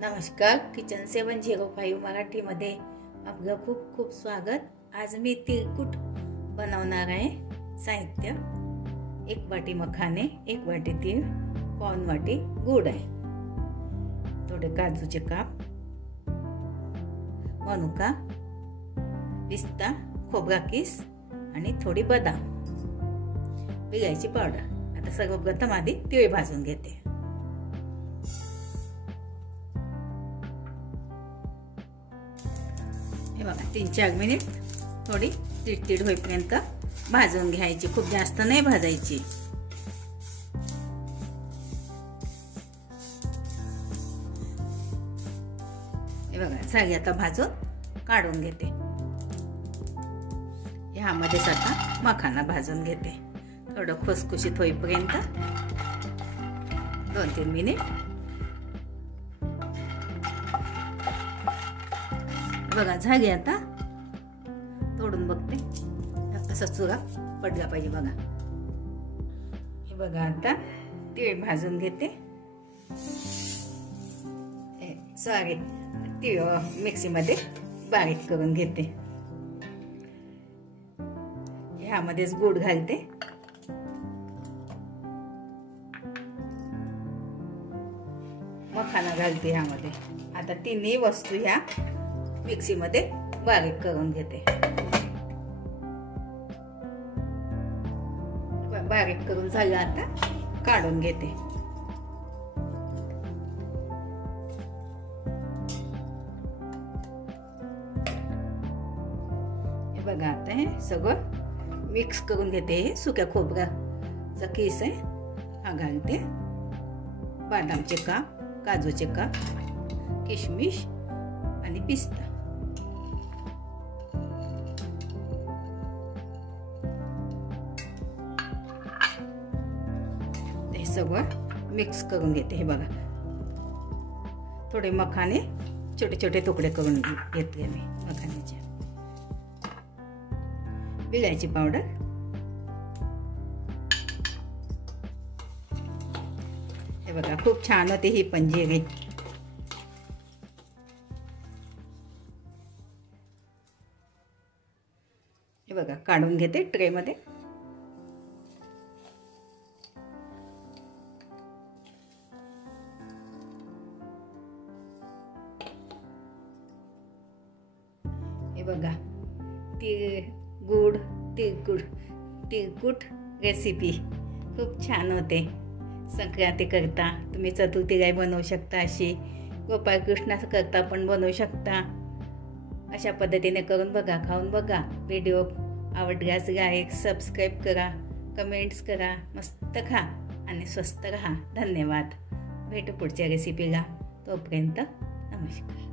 नमस्कार, किचन 705 मराठीमध्ये आपलं खूप खूप स्वागत। आज मी तिळकुट बनवणार आहे। साहित्य: 1 वाटी मखाने, 1 वाटी तीळ, पाऊण वाटी गूळ आहे, थोडे काजूचे काप, मनुका, पिस्ता, खोबरा किस आणि थोडी बदाम, विलायची पावडर। आता सर्वप्रथम आधी तीळ भाजून घेते। हे बघा 3-4 मिनिट थोडी तिळतिळ होईपर्यंत भाजून घ्यायची, खूप जास्त नाही भाजायची। हे बघा झाली, आता भाजून काढून घेते। ह्यामध्येच आता मखाना भाजून घेते, थोडं खुसखुशीत होईपर्यंत 2-3 मिनिट। बघा झाली, आता तोडून बघते, असा चुरा पडला पाहिजे बघा। हे बघा आता तीळ भाजून घेते। सॉरी, तीळ मिक्सीमध्ये बारीक करून घेते। ह्यामध्येच गूळ घालते, मखाना घालते ह्यामध्ये। आता तिन्ही वस्तू ह्या मिक्सीमध्ये बारीक करून घेते। बारीक करून झालं, आता काढून घेते। हे बघा आता हे सगळं मिक्स करून घेते। हे सुक्या खोबऱ्याचा किस आहे, हा घालते, बदामचे काप, काजूचे काप, किशमिश आणि पिस्ता। हे सगळं मिक्स करून घेते। हे बघा थोडे मखाने छोटे छोटे तुकडे करून घेतले मी मखान्याचे। विलायची पावडर, हे बघा खूप छान होते ही पंजीरी। हे बघा काढून घेते ट्रे मध्ये। हे बघा तिळकुट रेसिपी खूप छान होते। संक्रांती करता तुम्ही चतुर्थीला बनवू शकता, अशी गोपाळकृष्णा करता पण बनवू शकता। अशा पद्धतीने करून बघा, खाऊन बघा। व्हिडिओ आवडल्यास लाईक, सबस्क्राईब करा, कमेंट्स करा। मस्त खा आणि स्वस्त रहा। धन्यवाद। भेटू पुढच्या रेसिपीला, तोपर्यंत नमस्कार।